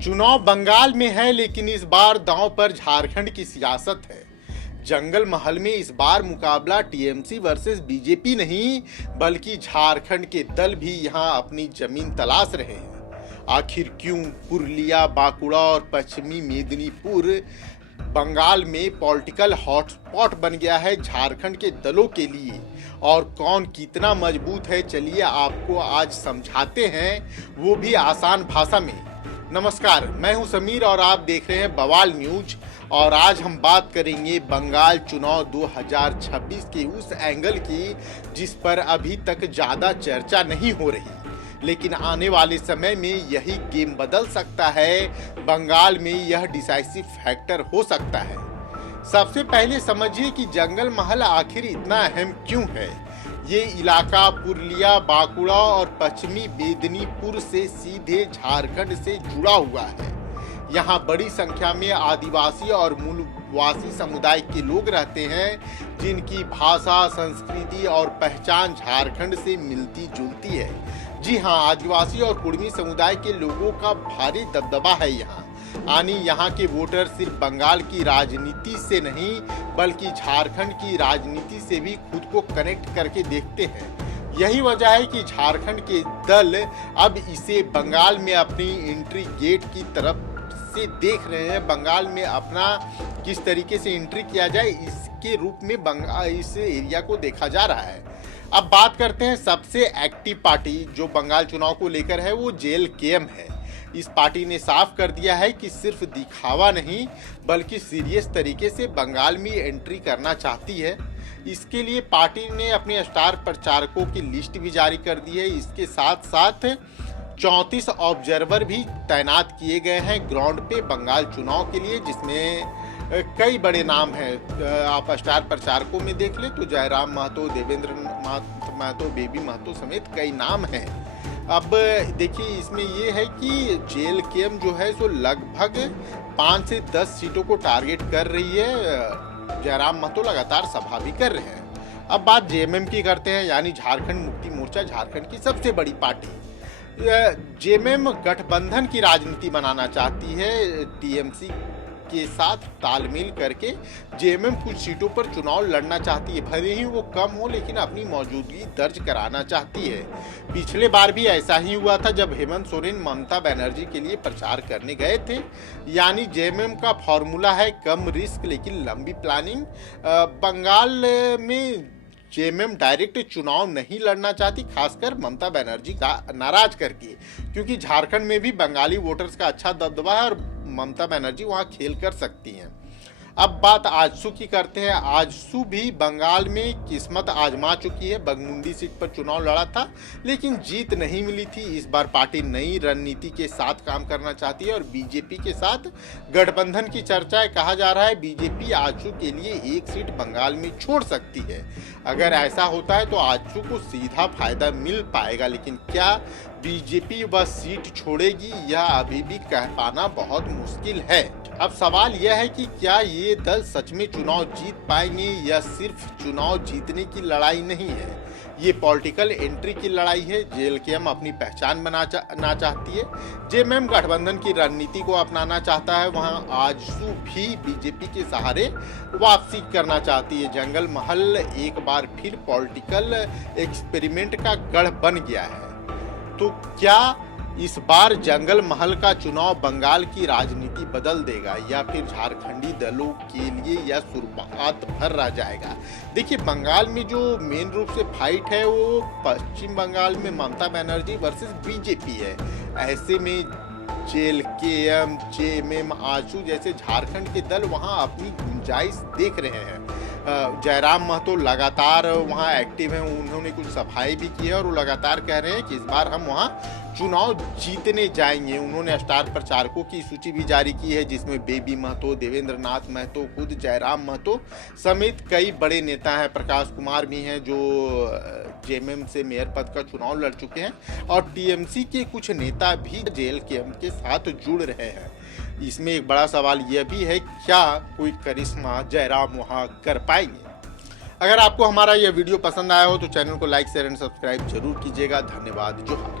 चुनाव बंगाल में है, लेकिन इस बार दांव पर झारखंड की सियासत है। जंगल महल में इस बार मुकाबला टीएमसी वर्सेस बीजेपी नहीं, बल्कि झारखंड के दल भी यहां अपनी जमीन तलाश रहे हैं। आखिर क्यों पुरुलिया, बांकुड़ा और पश्चिमी मेदिनीपुर बंगाल में पॉलिटिकल हॉटस्पॉट बन गया है झारखंड के दलों के लिए, और कौन कितना मजबूत है, चलिए आपको आज समझाते हैं, वो भी आसान भाषा में। नमस्कार, मैं हूं समीर और आप देख रहे हैं बवाल न्यूज। और आज हम बात करेंगे बंगाल चुनाव 2026 के उस एंगल की जिस पर अभी तक ज़्यादा चर्चा नहीं हो रही, लेकिन आने वाले समय में यही गेम बदल सकता है। बंगाल में यह डिसाइसिव फैक्टर हो सकता है। सबसे पहले समझिए कि जंगल महल आखिर इतना अहम क्यों है। ये इलाका पुरुलिया, बांकुड़ा और पश्चिमी मेदिनीपुर से सीधे झारखंड से जुड़ा हुआ है। यहाँ बड़ी संख्या में आदिवासी और मूलवासी समुदाय के लोग रहते हैं, जिनकी भाषा, संस्कृति और पहचान झारखंड से मिलती जुलती है। जी हाँ, आदिवासी और कुड़मी समुदाय के लोगों का भारी दबदबा है यहाँ। यानी यहाँ के वोटर सिर्फ बंगाल की राजनीति से नहीं, बल्कि झारखंड की राजनीति से भी खुद को कनेक्ट करके देखते हैं। यही वजह है कि झारखंड के दल अब इसे बंगाल में अपनी एंट्री गेट की तरफ से देख रहे हैं। बंगाल में अपना किस तरीके से एंट्री किया जाए, इसके रूप में बंगाल इस एरिया को देखा जा रहा है। अब बात करते हैं सबसे एक्टिव पार्टी जो बंगाल चुनाव को लेकर है, वो जेएलकेएम है। इस पार्टी ने साफ कर दिया है कि सिर्फ दिखावा नहीं, बल्कि सीरियस तरीके से बंगाल में एंट्री करना चाहती है। इसके लिए पार्टी ने अपने स्टार प्रचारकों की लिस्ट भी जारी कर दी है। इसके साथ साथ 34 ऑब्जर्वर भी तैनात किए गए हैं ग्राउंड पे बंगाल चुनाव के लिए, जिसमें कई बड़े नाम हैं। आप स्टार प्रचारकों में देख ले तो जयराम महतो, देवेंद्र महतो, बेबी महतो समेत कई नाम हैं। अब देखिए, इसमें ये है कि जेएलकेएम जो है सो लगभग 5 से 10 सीटों को टारगेट कर रही है। जयराम महतो लगातार सभा भी कर रहे हैं। अब बात जेएमएम की करते हैं, यानी झारखंड मुक्ति मोर्चा, झारखंड की सबसे बड़ी पार्टी। जेएमएम गठबंधन की राजनीति बनाना चाहती है। टीएमसी के साथ तालमेल करके जेएमएम कुछ सीटों पर चुनाव लड़ना चाहती है। भले ही वो कम हो, लेकिन अपनी मौजूदगी दर्ज कराना चाहती है। पिछले बार भी ऐसा ही हुआ था जब हेमंत सोरेन ममता बनर्जी के लिए प्रचार करने गए थे। यानी जेएमएम का फॉर्मूला है कम रिस्क लेकिन लंबी प्लानिंग। बंगाल में जेएमएम डायरेक्ट चुनाव नहीं लड़ना चाहती, खासकर ममता बनर्जी का नाराज करके, क्योंकि झारखंड में भी बंगाली वोटर्स का अच्छा दबदबा है और ममता बनर्जी वहां खेल कर सकती हैं। अब बात आजसू की करते हैं। आजसू भी बंगाल में किस्मत आजमा चुकी है। बगमुंडी सीट पर चुनाव लड़ा था, लेकिन जीत नहीं मिली थी। इस बार पार्टी नई रणनीति के साथ काम करना चाहती है और बीजेपी के साथ गठबंधन की चर्चा है। कहा जा रहा है बीजेपी आजसू के लिए एक सीट बंगाल में छोड़ सकती है। अगर ऐसा होता है तो आजसू को सीधा फायदा मिल पाएगा, लेकिन क्या बीजेपी वह सीट छोड़ेगी, यह अभी भी कह पाना बहुत मुश्किल है। अब सवाल यह है कि क्या ये दल सच में चुनाव जीत पाएंगे, या सिर्फ चुनाव जीतने की लड़ाई नहीं है, ये पॉलिटिकल एंट्री की लड़ाई है। जेएलकेएम अपनी पहचान बनाना चाहती है, जेएमएम गठबंधन की रणनीति को अपनाना चाहता है, वहां आजसू भी बीजेपी के सहारे वापसी करना चाहती है। जंगल महल एक बार फिर पॉलिटिकल एक्सपेरिमेंट का गढ़ बन गया है। तो क्या इस बार जंगल महल का चुनाव बंगाल की राजनीति बदल देगा, या फिर झारखंडी दलों के लिए यह शुरुआत भर रह जाएगा? देखिए, बंगाल में जो मेन रूप से फाइट है वो पश्चिम बंगाल में ममता बनर्जी वर्सेस बीजेपी है। ऐसे में जेएलकेएम, जेएमएम, आजसू जैसे झारखंड के दल वहां अपनी गुंजाइश देख रहे हैं। जयराम महतो लगातार वहाँ एक्टिव हैं। उन्होंने कुछ सभाएं भी की है और वो लगातार कह रहे हैं कि इस बार हम वहाँ चुनाव जीतने जाएंगे। उन्होंने स्टार प्रचारकों की सूची भी जारी की है, जिसमें बेबी महतो, देवेंद्र नाथ महतो, खुद जयराम महतो समेत कई बड़े नेता हैं। प्रकाश कुमार भी हैं जो जेएमएम से मेयर पद का चुनाव लड़ चुके हैं, और टीएमसी के कुछ नेता भी जेएलकेएम के साथ जुड़ रहे हैं। इसमें एक बड़ा सवाल यह भी है, क्या कोई करिश्मा जयराम वहां कर पाएंगे? अगर आपको हमारा यह वीडियो पसंद आया हो तो चैनल को लाइक, शेयर एंड सब्सक्राइब जरूर कीजिएगा। धन्यवाद। जोहार।